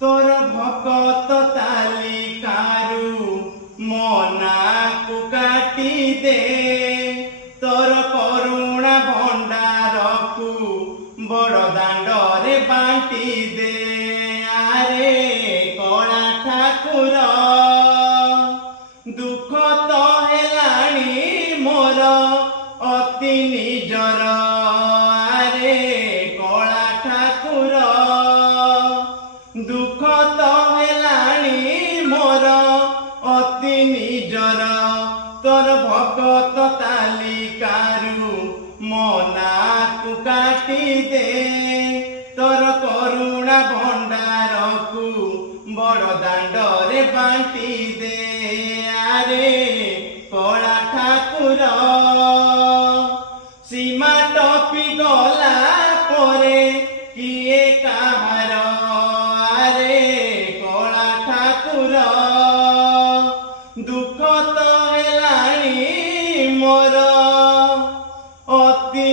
तोर भगत तालिकारु मना को काटी दे तोर करुणा भंडार को बड़ दांडरे बांटी दे आरे कला ठाकुर दुख तो हेलाणी मोर अति निजर आरे कला ठाकुर दुख तो हेलाणी मोर अति निजर तोर भगत तालिकारु मना को काटी दे तोर करुणा भंडार को बड़ दांडरे बांटी दे आरे कला ठाकुर सीमा टपी गला परे किए काहार आरे कला ठाकुर दुख तो हेलाणी मोर अति